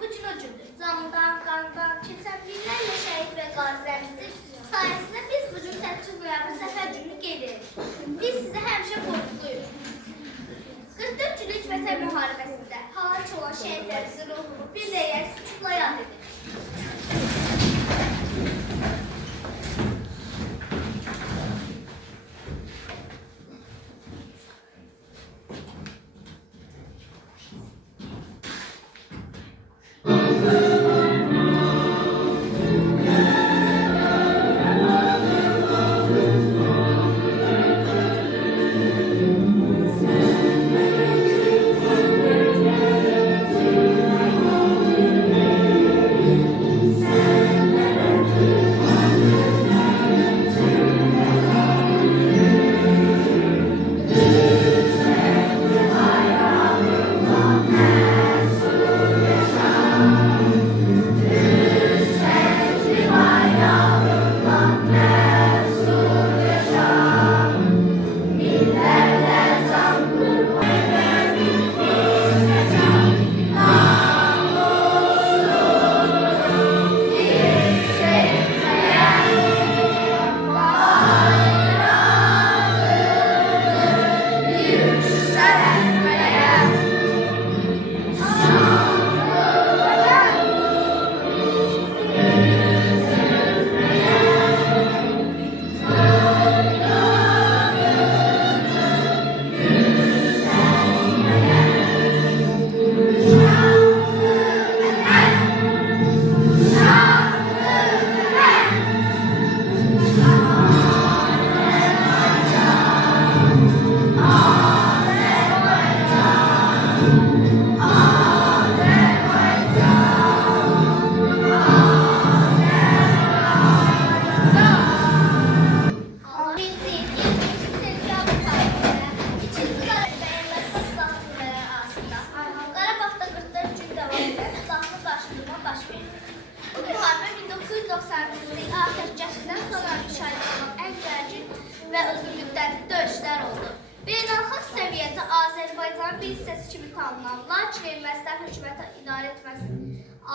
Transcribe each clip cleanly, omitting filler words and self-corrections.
bu gün o gündür. Candan, qandan keçən minlərlə şəhid və qazilərimizin sayəsində biz bu gün 8 noyabr Zəfər gününü qeyd edirik. Biz sizə həmişə borcluyuq. 44 günlük Vətən müharibəsində həlak olan şəhidlərimizin ruhunu bir dəqiqə sükutla yad edirik. Və uzun müddətli döyüşlər oldu. Beynəlxalq səviyyədə Azərbaycanın bir hissəsi kimi tanınan, lakin Ermənistan hökuməti idarə etməsi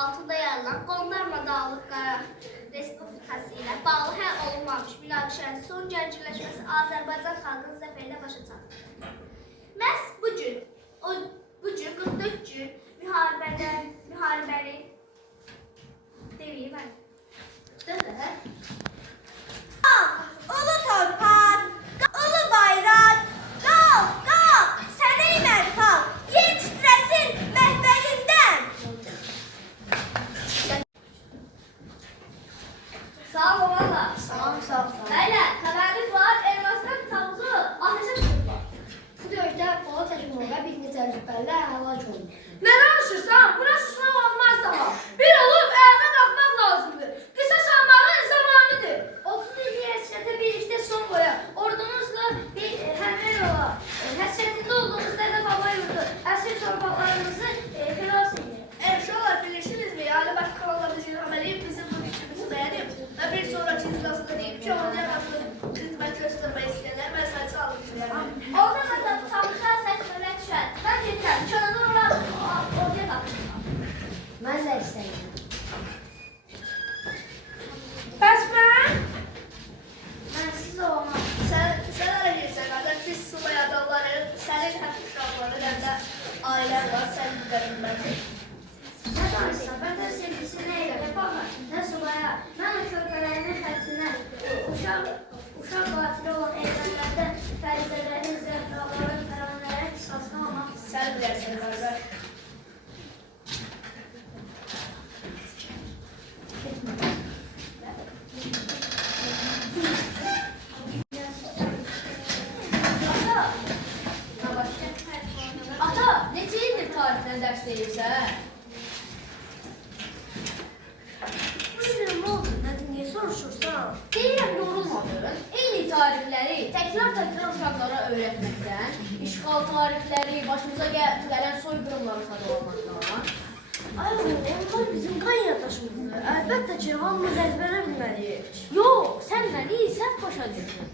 altında yaranan Qondarma Dağlıq Qarabağ Respublikası ilə bağlı həll olunmamış münaqişənin son gərginləşməsi Azərbaycan xalqının zəfəri ilə başa çatdı. Məhz bu gün 44 gün müharibəni deyim mən. Ulu torpaq, ulu bayraq, qal, qal, sənə imər qal, yer titrəsin məhbərindən. Sağ ol valla. Sağ ol. Bəylər, xəbəriniz var, Ermənistan tavuzu ateşə tutuldu. Bu döyüşdə Polat Həkimoğlu bir neçə rütbəllər həlak oldu. Ne danışırsan? Burası sınav olmaz daha. Bir olup ayağa kalkmak lazımdır. Kısas almanın zamanıdır. 30 illik həsrətə birlikdə son qoya, ordumuzla bir həmrəy ola. Həsrətində olduğumuz Dədəb hava yurdu, əsir torpaqlarımızı xilas edir. İnşallah bilirsinizmi? Ali Başkanla bizim əməliyib bizim bu fikrimizi bəyənib və bir sonraki iclasında deyib ki, orada məmnun xidmət göstərmək istəyənlər məsəlçi almışlar. Orada məsələn, çalışlar səsmələr düşər. Mən getəm, könüllü olaraq oraya qatışıram. Mən də istəyirəm. Bəs mən? Mənsiz olmaz. Sən hələ girsən, qardaş, biz subay adamları, sənin həm uşaqları, həm də ailən var, sən qədimlədir. Nə danışsan, vətən sevgisi nə elə? Baxın, nə subaya, mən o körpələrimin xərcinə, uşaq qatili olan evlərdə fərizələrin, zəhraların, fərmanələrin qisasını almaq Sən bilərsən, qardaş. Ata, neçə ildir tarixdən dərs deyirsən? Buyurun, nə oldu? Niyə soruşursan? Deyirəm, yorulmadın. Eyni tarixləri təkrar uşaqlara öyrətməkdən, işğal tarixləri, başımıza gələn soyqırımları xatırlamaqdan. Ay oğlum, onlar bizim qan yaddaşımızdır. Əlbəttə ki, hamımız əzbərə bilməliyik. Yox, sən məni səhv başa düşdün.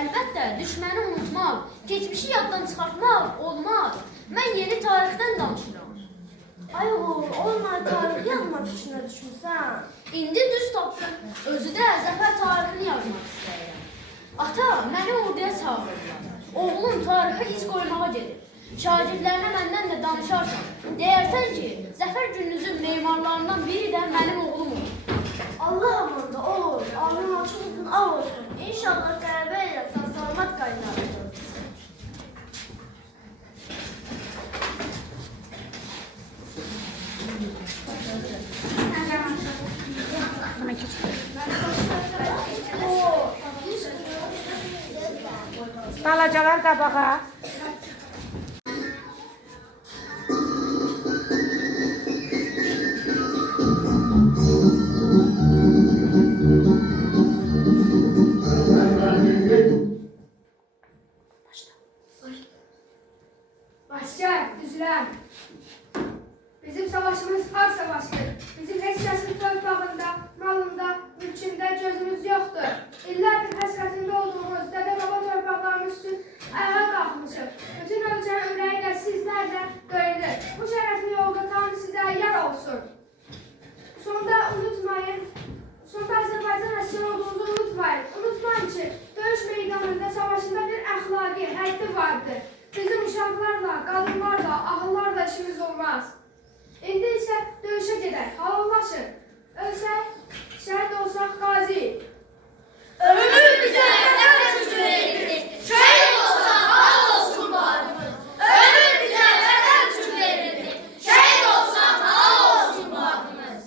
Əlbəttə, düşməni unutmaq, keçmişi yaddan çıxartmaq olmaz. Mən yeni tarixdən danışıram. Ay oğul, olma tarixi yazmaq fikrinə düşmüsən. İndi düz tapdın. Özü də zəfər tarixini yazmaq istəyirəm. Ata, məni orduya çağırırlar. Oğlum tarixə iz qoymağa gedir. Şagirdlərinə məndən də danışarsan. Deyərsən ki, zəfər gününüzün memarlarından biri də mənim oğlum olur. Allah amanda oğul, ağzın açılsın, ağ olsun. İnşallah tələbə ilə sağ-salamat qaynardır. Balacalar qabağa. Asker, düzlem. Bizim savaşımız hak savaşıdır. Bizim heç kəsin torpağında, malında, mülkündə gözümüz yoxdur. İllərdir həsrətində olduğumuz dədə baba torpaqlarımız üçün ayağa qalxmışıq. Bütün ölkənin ürəyi ilə sizlərlə döyünür. Bu şərəfli yolda Tanrı sizə yar olsun. Sonda unutmayın, sonda Azərbaycan əsgəri olduğunuzu unutmayın. Unutmayın ki, döyüş meydanında savaşında bir əxlaqi həddi vardır. Bizim uşaqlarla, qadınlarla, ahıllarla işimiz olmaz. İndi isə döyüşə gedək, halallaşın. Ölsək, şəhid olsaq qazi. Ölür bizə vətən üçün verildi. Şəhid olsaq halal olsun bağrımız. Ölür bizə vətən üçün verildi. Şəhid olsaq halal olsun bağrımız.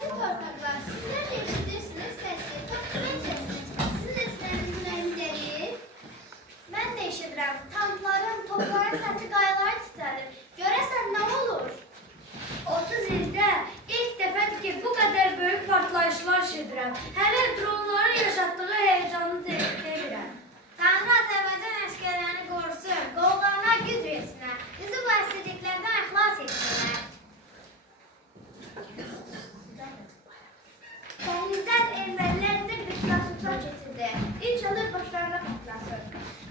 Torpaqlar, sizler de eşitirsiniz sesi. Çok güzel sesiniz. Sizin esinizin rengileri. Ben de eşidirəm. Tankların, topların səsi qayaları titrədir. Görəsən nə olur? 30 ildə ilk dəfədir ki, bu qədər böyük partlayışlar eşidirəm. Hələ dronların yaşatdığı heyecanı demirəm. Tanrı Azərbaycan əskərlərini qorusun, qollarına güc versinlər, bizi bu əsirliklərdən xilas etsinlər. Dəhlizdən ermənilər bir qısa getirdi. İlk olur başlarına patlasın.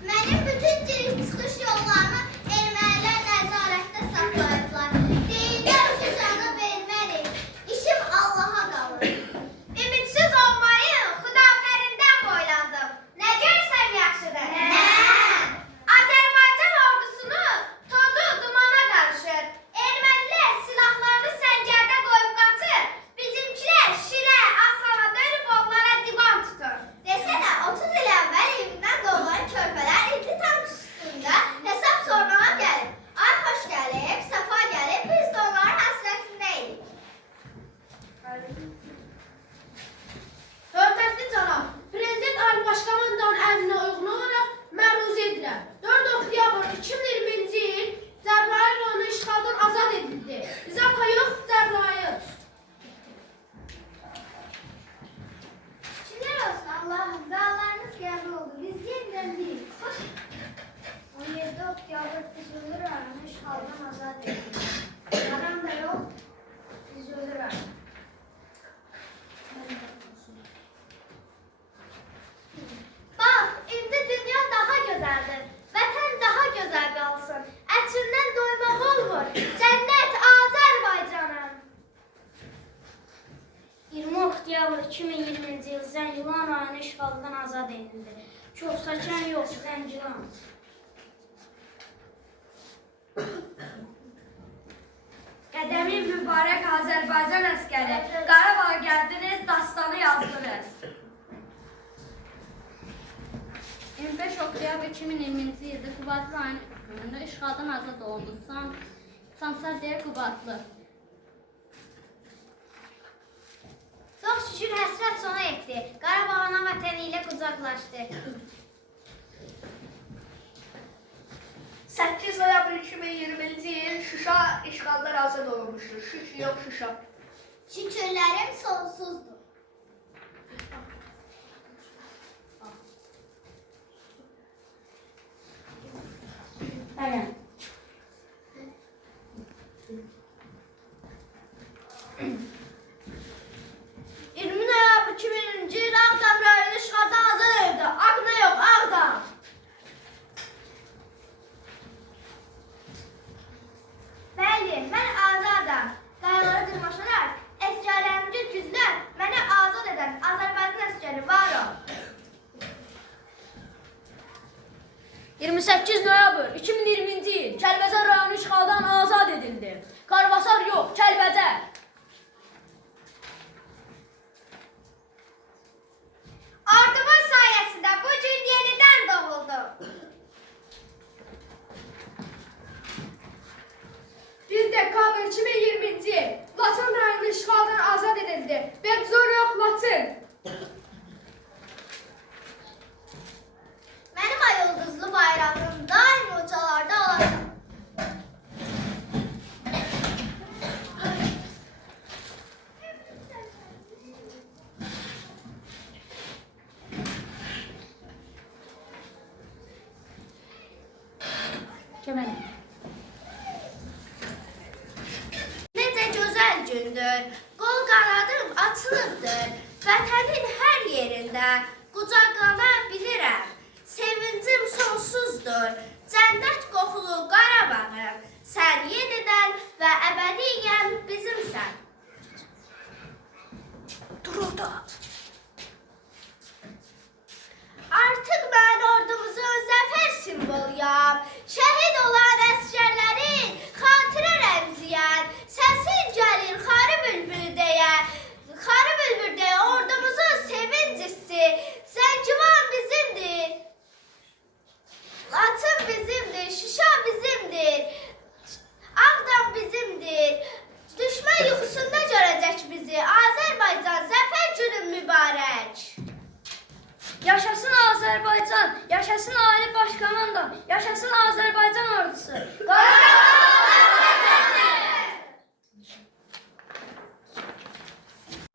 Mənim bütün giriş-çıxış yollarımı ermənilər nəzarətdə saxlayıblar. Deyirlər ki, canı vermərik. İşim Allaha qalır. Ümidsiz olmayın, Xudafərindən boylandım. Nə görsəm yaxşıdır? Nə? Azərbaycan ordusunu tozu dumana qarışır. Ermənilər silahlarını səngərdə qoyub qaçır. Bizimkilər şirə, asana dönüb onlara divan tutur. Desənə, 30 il əvvəl evindən doğulan körpələr indi tank üstündə hesab sorğana gəlib. Ay xoş gəlib, səfa gəlib, biz də onların həsrətindəyik. Hörmətli cənab, Prezident Ali Başkomandanın əmrinə uyğun olaraq məruz edilən 4 oktyabr 2020-ci il Cəbrayıl rayonu işğaldan azad edildi. Zaka yox, Cəbrayıl. Şükürlər olsun Allah'ım, dağlarınız qəbul oldu. Biz yeniləndik. 17 oktyabr Füzuli rayonu işğaldan azad edildi. Yaran da yox, Füzuli rayonu. Bax, indi dünya daha gözəldir. Vətən daha gözəl qalsın. Ətrindən doymaq olmur. Cənnət Azərbaycanım. 20 oktyabr 2020-ci il Zəngilan rayonu işğaldan azad edildi. Çoxsakan yox, Zəngilan. Qədəmi mübarək Azərbaycan əskəri, Qarabağa gəldiniz, dastanı yazdınız. 25 oktyabr 2020-ci ildə Qubadlı rayonunda işğaldan azad olundu. Sansardiya Qubadlı. Çox şükür həsrət sona yetdi. Qarabağ ana vətəni ilə qucaqlaşdı. 8 noyabr 2020-ci il Şuşa işğaldan azad olunmuşdur. Şüş yox, Şuşa. Şükürlərim sonsuzdur. Aynen. 28 noyabr 2020-ci il Kəlbəcər rayonu işğaldan azad edildi. Karvasar yox, Kəlbəcər. Ordumuz sayesinde bugün yeniden doğuldu. 1 dekabr 2020-ci il Laçın rayonu işğaldan azad edildi. Bebzor yox, Laçın. Benim ay yıldızlı bayrağım daim ucalarda olasın. Kömək. Necə gözəl gündür, qol qanadım açılıbdır. Vətənin hər yerində qucaqlana bilirəm. Sevincim sonsuzdur, cənnət qoxulu Qarabağım. Sən yenidən və əbədiyyən bizimsən. Dur orada. Artıq mən ordumuzun zəfər simvoluyam. Şəhid olan əsgərlərin xatirə rəmziyəm. Səsin gəlir xarı bülbül deyə. Xarı bülbül deyə ordumuzun sevincisi. Zəngivan bizimdir. Laçın bizimdir, Şuşa bizimdir. Ağdam bizimdir. Düşmən yuxusunda görəcək bizi. Azərbaycan zəfər günü mübarək. Yaşasın Azərbaycan, yaşasın Ali Başkomandan, yaşasın Azərbaycan ordusu.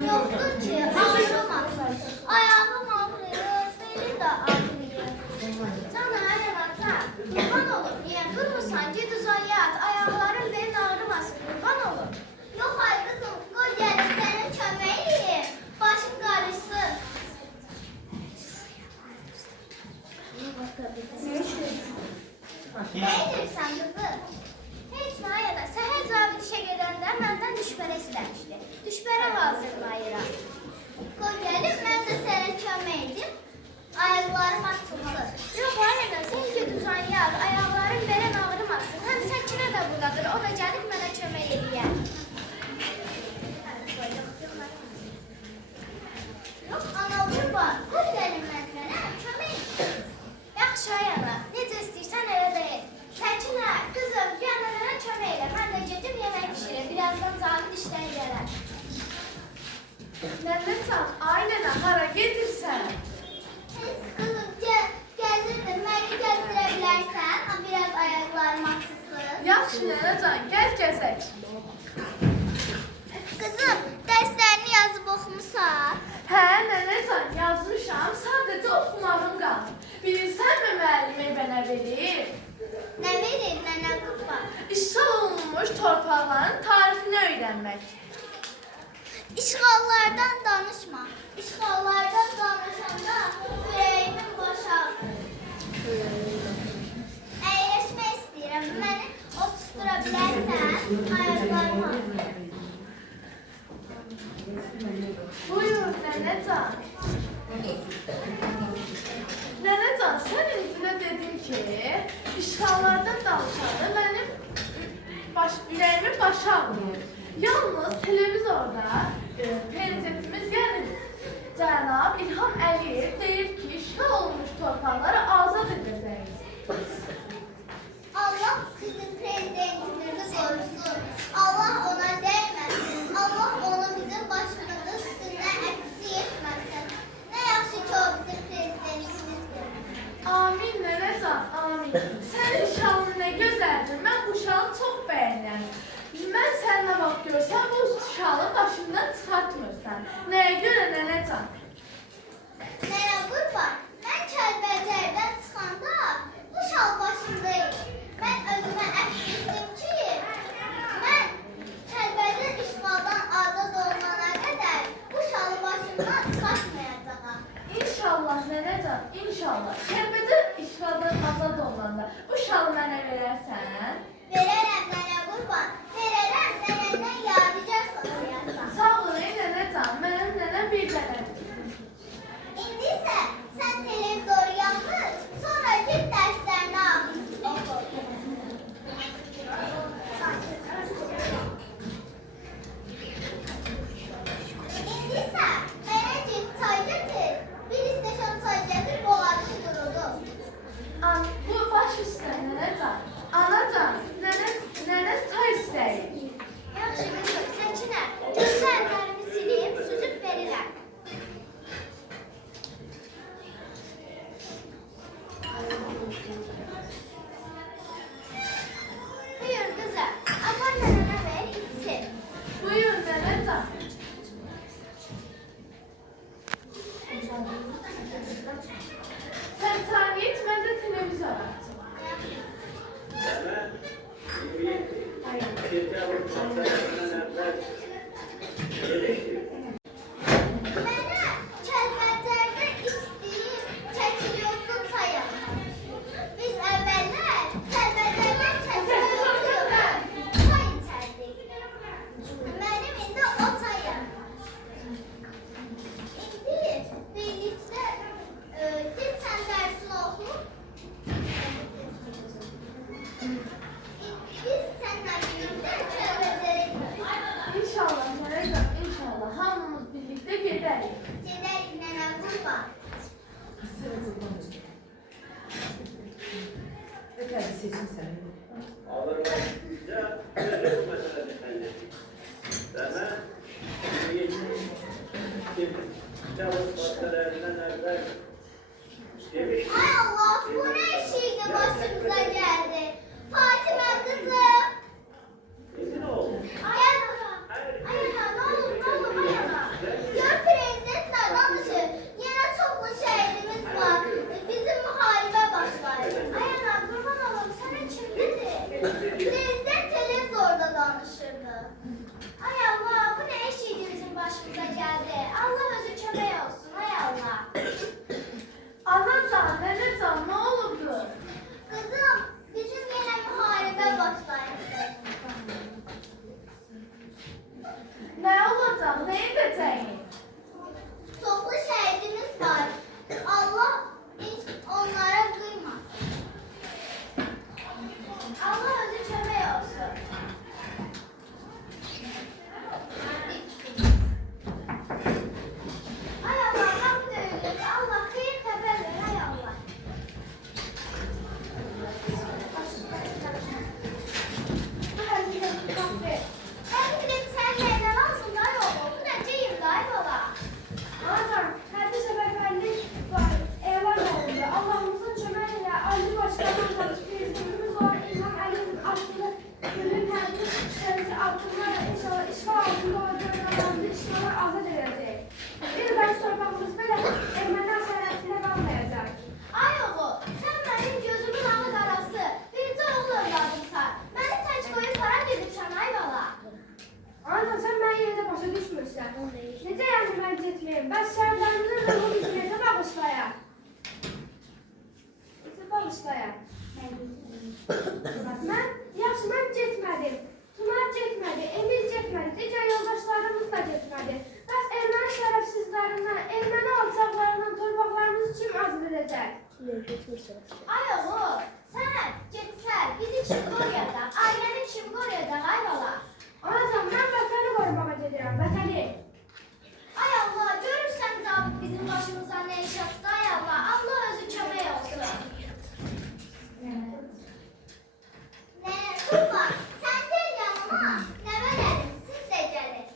Yoktur ki ağrımaz. Ayağım ağrıyor, belim de ağrıyor. Canım ayağına kurban olur. Niye durmuşsan git uzaya at. Ayaklarım benim ağrımasın, kurban olur. Yok ay kızım, koy gelin senin kömeğiyim. Başım karışsın. Neydirsən qızım? Heç nə ayada. Səhər zabit işə gedəndə məndən düşbərə istəmişdi. Düşbərə hazırlayıram. Qoy gəlib, mən də sənə kömək edim. Ayaqlarım açılsın. Yox, ayada, sən get uzaya al. Ayaqlarım belən ağrımasın. Həm Səkinə də buradadır. O da gəlib mənə kömək eləyər. Yox, ana qurba. Qoy gəlin mən sənə kömək edim. Yaxşı ayada, necə istəyirsən elə deyil. Səkinə, qızım, gəl mənə kömək elə. Mən də gedim yemək pişirim. Birazdan zabit işdən gələr. Nənəcan, ay nənə, hara gedirsən? Qızım, gəlirdim. Məni gəzdirə bilərsən. Biraz ayaqlarım açılsın. Yaxşı nənəcan, gəl gəzək. Qızım, dərslərini yazıb oxumusan? Hə, nənəcan, yazmışam, sadəcə oxumağım qalır. Bilirsənmi müəllimə mənə verir? Nə verir, nənə qurba? İşğal olunmuş torpaqların tarixini öyrənmək. İşğallardan danışma. İşğallardan danışanda ürəyimin boşalır. Əyləşmək istəyirəm. Məni otustura bilərsən, ayaqlarıma. Buyur nənəcan. Nənəcan, sən indidə dedin ki, işğallardan danışanda mənim ürəyimin başı ağrıyır. Yalnız televizorda prezidentimiz yəni cənab İlham Əliyev deyir ki, işğal olunmuş torpaqları azad edəcəyiz. Allah bizim prezidentimizi qorusun. Allah ona dəyməsin. Allah onu bizim başımızın üstündən əksi etməsin. Nə yaxşı ki, o bizim prezidentimizdir. Amin nənəcan, amin. Sənin şalın nə gözəldir. Mən bu şalı çox bəyənirəm. Mən səninlə vaxt görsəm, bu şalı başımdan çıxartmırsan. Nəyə görə nənəcan? Nənə qurban, mən Kəlbəcərdən çıxanda bu şal başımdaydı. Mən özümə əhd etdim ki, mən Kəlbəcər işğaldan azad olana qədər bu şalı başımdan çıxartmayacağam. İnşallah nənəcan, inşallah. Kəlbəcər işğaldan azad olanda bu şalı mənə verərsən? Verərəm nənə qurban, verərəm nənəndən yadigar saxlayarsan. Sağ ol ey nənəcan, mənim nənəm bir dənədir. İndi isə sən televizoru yandır, sonra git dərslərini Bu baş üstə nənəcan. Anacan, nənə çay istəyir. Yaxşı qızım, Səkinə, gözlə əllərimi sileyim, süzüb verirəm. Buyur qızım, apar nənənə ver, içsin. Buyur nənəcan. Sən çayını iç, mən də televizor açacağım. Mənə Kəlbəcərdə içdiyim çəkiliyordu çayım. Biz əvvəllər Kəlbəcərdə çəkiliyordu çay içərdik. Mənim indi o çayım. İndi birlikdə git sən dərsini oxu. Biz səninlə birlikdə Kəlbəcərə gidiyoruz. İnşallah nənəcan, inşallah hamımız birlikdə gedərik. Gedərik nənəm qurban. Efendim seçim sen. Ay Allah, bu ne şeydi başımıza geldi? Fatime kızım. Ayana. Ayana, ne olur, ne olur, ayana. Gör prezidentle danışır. Yine çoklu şehidimiz var. Bizim muharibe başlar. Ayana, kurban oğlum, sana kim dedi? Prezident televizyonda danışırdı. Ay Allah, bu ne şeydi bizim başımıza geldi? Allah özü köpeği olsun, ay Allah. Anacan, nənəcan, nə olubdu? Kızım, bizim yine muharebe başlar. Nə olacaq, nə edəcəyik? Toplu şehidimiz var. Allah hiç onlara kıymaz. Allah özü köpeği olsun. Ay Allah, hak dövülür. Allah hayır tepe ver, ay Allah. Ben gidip sen yerden alsın da yolu. Bu da ceyim da ay baba. Anacan, hərbi səbəbərlik var, elan olundu. Allah'ımızın köməyi Ali Başkanımla prezidentimiz olan İlham Əliyevin adlı bölüm hərbi şərisi altınlarla inşallah işgal altında olan bölümlərimizi işgallar azad edəcək. Bir bəzi torpağımız belə erməni əsarətində qalmayacaq. Ay oğul, sen benim gözümün alı qarası. Bircə oğul övladımsan. Məni tək qoyub hara gedibsən ay bala? Anacan, sən məni yenə də başa düşmürsən. Necə yəni mən getməyim? Bəs şəhərlərimizin ruhu bizi necə bağışlayar? Necə bağışlayar? Mən getmədim. Tunar getmədi, Emil getmədi, digər yoldaşlarımız da getmədi. Bəs erməni şərəfsizlərindən, erməni alçaqlarından torpaqlarımızı kim azad edəcək? Ay oğul, sən getsən bizi kim qoruyacaq? Ailəni kim qoruyacaq ay bala? Anacan, mən vətəni qorumağa gedirəm, vətəni. Ay Allah, görürsən zabit bizim başımıza nə iş yaptı ay Allah. Allah özü kömək olsun. Ne? Kurban, sen gel yanıma. Neme gelin, siz de gelin.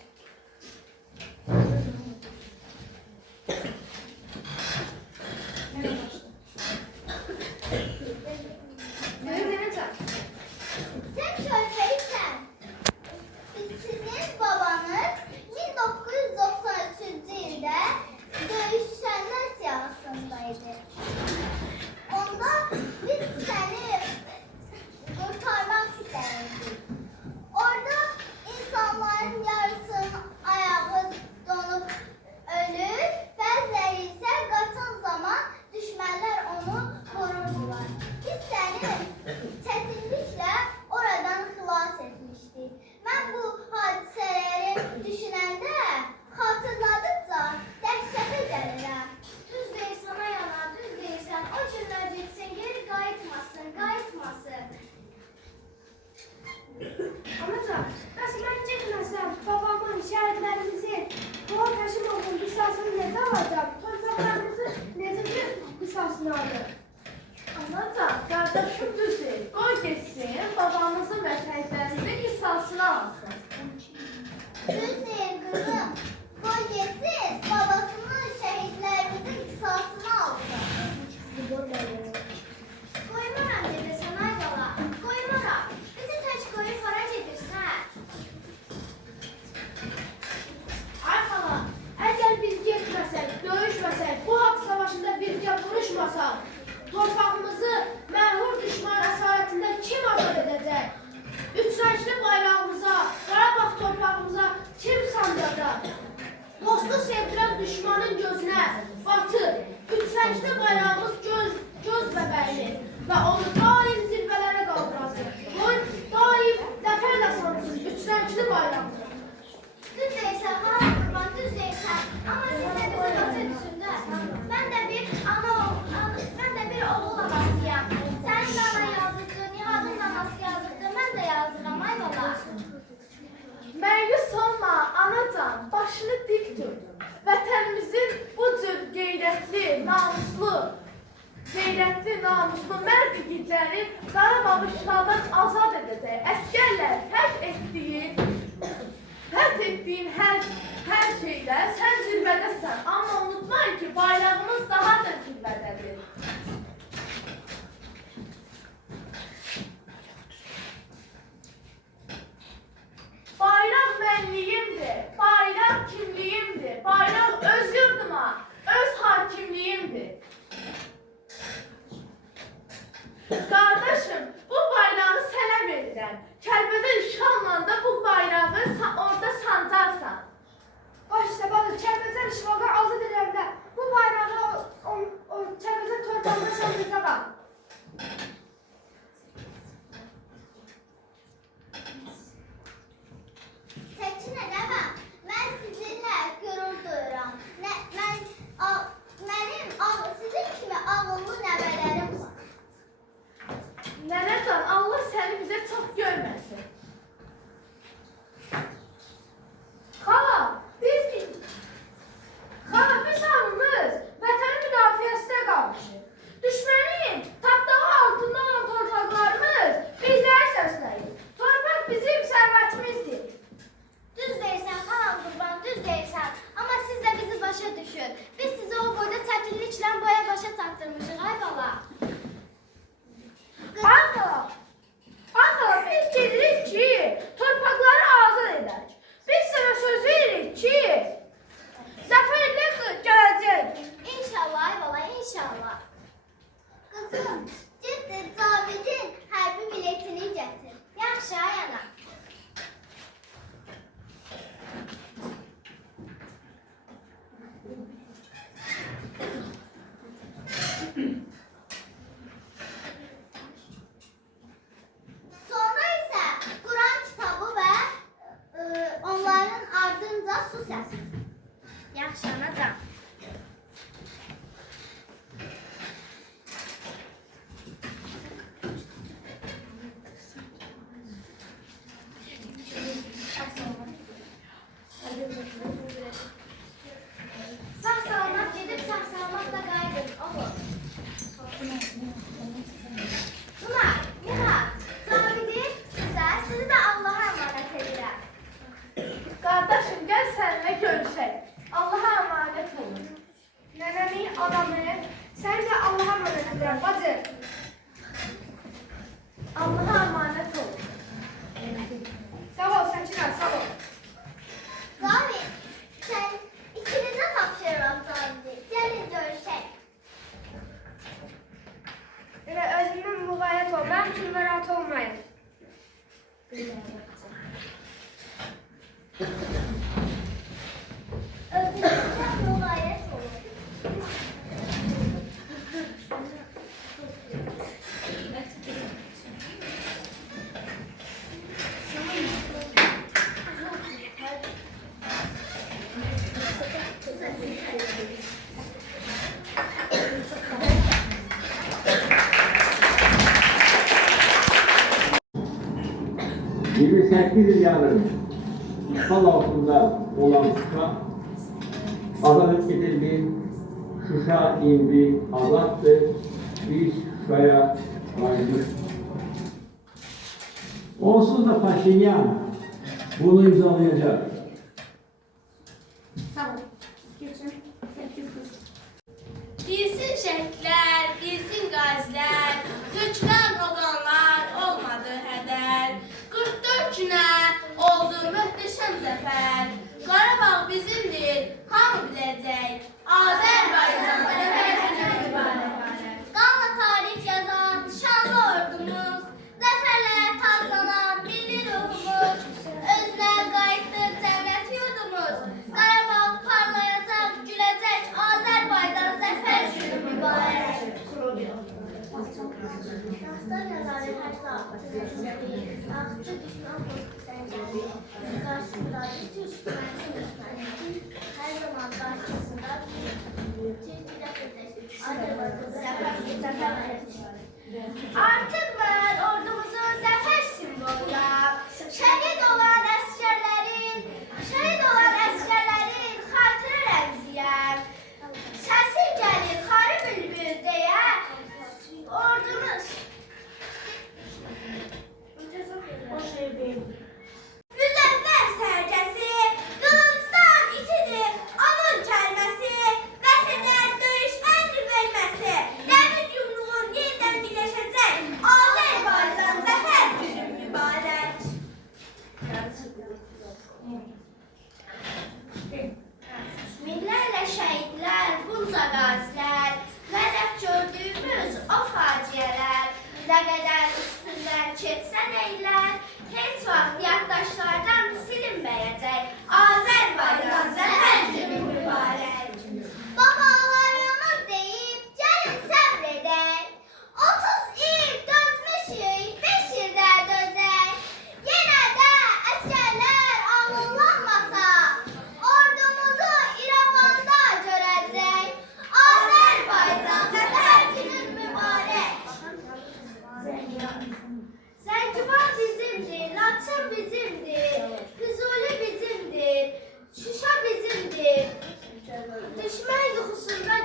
Qardaşım düz deyir. Qoy getsin, babamızın və şəhidlərimizin qisasını alsın. Düz deyil kızım. Koy geçsin, babasının şehitlerimizin kısasını aldı. Koymaram dedi sana bala. Koymaram. Bizi teç koyup harac edirsən. Ay xala, əgər biz getməsək, döyüşməsək, bu haqq savaşında birgə vuruşmasaq, torpağımızı mənhur düşman əsarətində kim azad edəcək? Üç rəngli bayrağımıza, Qarabağ torpağımıza kim sancacaq? Dostu sevdirən düşmanın gözünə batır. Üç rəngli bayrağımız göz bəbəyini və onu daim zirvələrə qaldırasın. Qoy daim zəfərlə sansın üç rəngli bayrağımız. Düz deyirsən, bana kurban, düz deyirsən. Ama siz de bizi başa düşündü. Ben de bir oğul anasıyam. Senin de ana yazıktı, Nihal'ın anası yazıktı. Ben de yazıram, ay baba. Məyus olma, anacan, başını dik tut. Vətənimizin bu cür qeyrətli, namuslu mərd igidləri Qarabağı işğaldan azad edəcək. Əskərlər fərq etdiyin hər şeydə sən zirvədəsən. Amma unutmayın ki, bayrağımız daha da zirvədədir. Bayraq mənliyimdir, bayraq kimliyimdir, bayraq öz yurduma, öz hakimliyimdir. Qardaşım, bu bayrağı sənə verirəm. Kəlbəzər işğalmanda bu bayrağı orada sancarsan. Baş üstə bacı, Kəlbəzər işğaldan azad edəndə bu bayrağı o Kəlbəzər torpağında sandıracaq. Seçin edemem. Ben sizinle gurur duyuram. Sizin kimi ağıllı nəvələrim var. Nənəcan, Allah səni bizə çox görməsin. Xala, biz hamımız vətənin müdafiəsində qalmışıq. Düşmənin tapdağı altında olan torpaqlarımız bizləri səsləyir. Torpaq bizim sərvətimizdir. Düz deyirsən, xalam qurban, düz deyirsən. Amma siz də bizi başa düşün. Biz sizi o boyda çətinliklə boya başa çatdırmışıq, ay bala. Xala, biz gedirik ki, torpaqları azad edək. Biz sənə söz veririk ki, zəfərlə gələcək. İnşallah, ay bala, inşallah. Kızım, ciddi zabidin hərbi biletini gətir. Yaxşı, ay ana. Sonra isə Quran kitabı və onların ardınca su səsi. Yaxşı, anacan. Sağ salamat gedib, sağ salamat da qayıdın, oğlum. Tuna, Nihat, Zabidi sizi də Allaha əmanət edirəm. Qardaşım, gəl səninlə görüşək. Allaha əmanət olun. Nənəmi, anamı, səni də Allaha əmanət edirəm, bacı. Allaha əmanət olun. Sağ ol, Səkinə, sağ ol. Zabit, sən ikinizə tapşırıram Zabidi. Gəlin görüşək. Elə özündən müğayət ol, mənim üçün narahat olmayın. Özünüzdən müğayət olun. ...28 yanın işgal altında olan Şuşa, azad edildi, Şuşa indi, azaddır. Biz Şuşa'ya Aydın. Onsuz da Paşinyan bunu imzalayacak. Sağ ol. Geçin. 8 kız. Bilsin şəhidlər, bilsin qazilər, göçlər, oğlanlar olmadı hədər. 44 günə oldu möhtəşəm zəfər. Qarabağ bizimdir, hamı biləcək. Azərbaycan zəfərdən ibarət. Qanla tarix yazan şanlı ordumuz, zəfərlə tazlanan milli ruhumuz, özünə qayıtdı cənnət yurdumuz. Qarabağ parlayacaq, güləcək, Azərbaycan zəfər günü mübarək. Dastan yazarı hər saat Axıcı düşman korku səncəli. Qarşısında bir düşmənsin düşməni. Hər zaman qarşısında Artıq mən ordumuzun zəfər simvoluyam. Şəhid olan əsgərlərin xatirə rəmziyəm. Səsim gəlir xarı bülbül deyə ordumuz Müzəffər sərcəsi, qılıncdan itidir onun kəlməsi, vəsədər döyüşməndir verməsi, dəmir yumruğun yeniden birləşəcək, Azərbaycan zəfər günü mübarək. Minlərlə şəhidlər, bunca qazilər, vərəf gördüyümüz o faciələr, nə qədər üstündən keçsən eylər, heç vaxt yaddaşlardan silinməyəcək, Azərbaycan zəfər günü mübarək. Babalarımız deyib, gəlin səbr edək, 30 il dözmüşük, 5 ildə dözək, yenə də əsgərlər ağıllanmasa, ordumuzu İrəvanda görəcək, Azərbaycan zəfər günü mübarək. Zəngibar bizimdir, Laçın bizimdir, Füzuli bizimdir, Şuşa bizimdir. Düşmən yuxusunda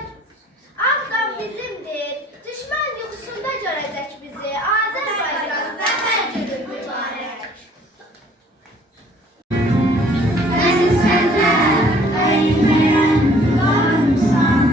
Ağdam bizimdir, düşmən yuxusunda görəcək bizi, Azərbaycan zəfər günü mübarək. Əziz sənlər, əyilməyən varmısan,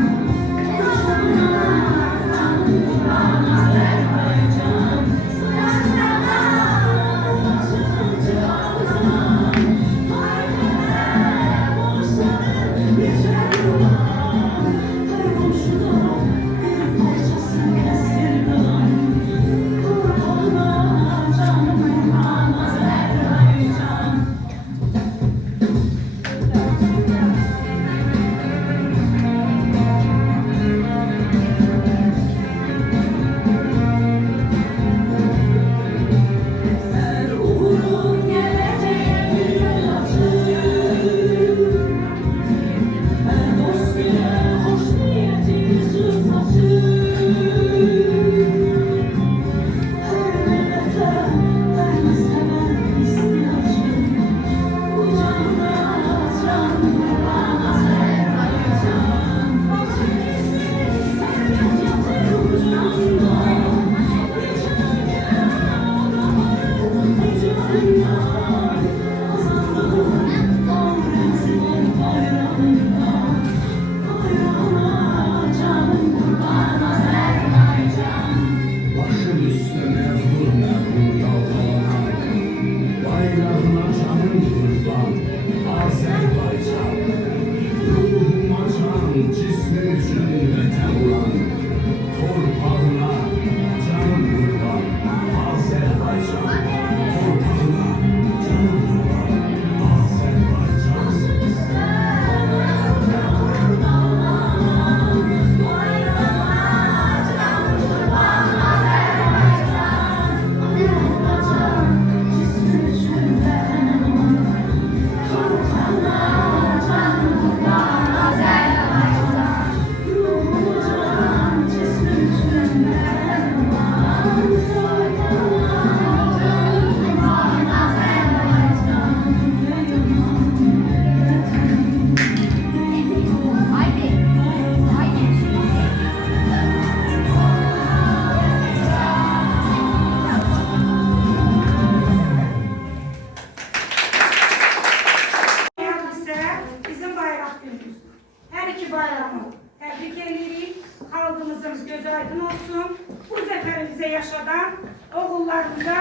oğullarımıza,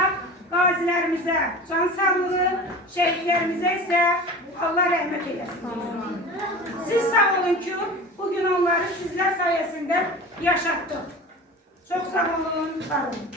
qazilərimizə can sağlığı, şəhidlərimizə isə Allah rəhmət eylesin. Siz sağ olun ki, bugün onları sizler sayesinde yaşattık. Çok sağ olun, var olun.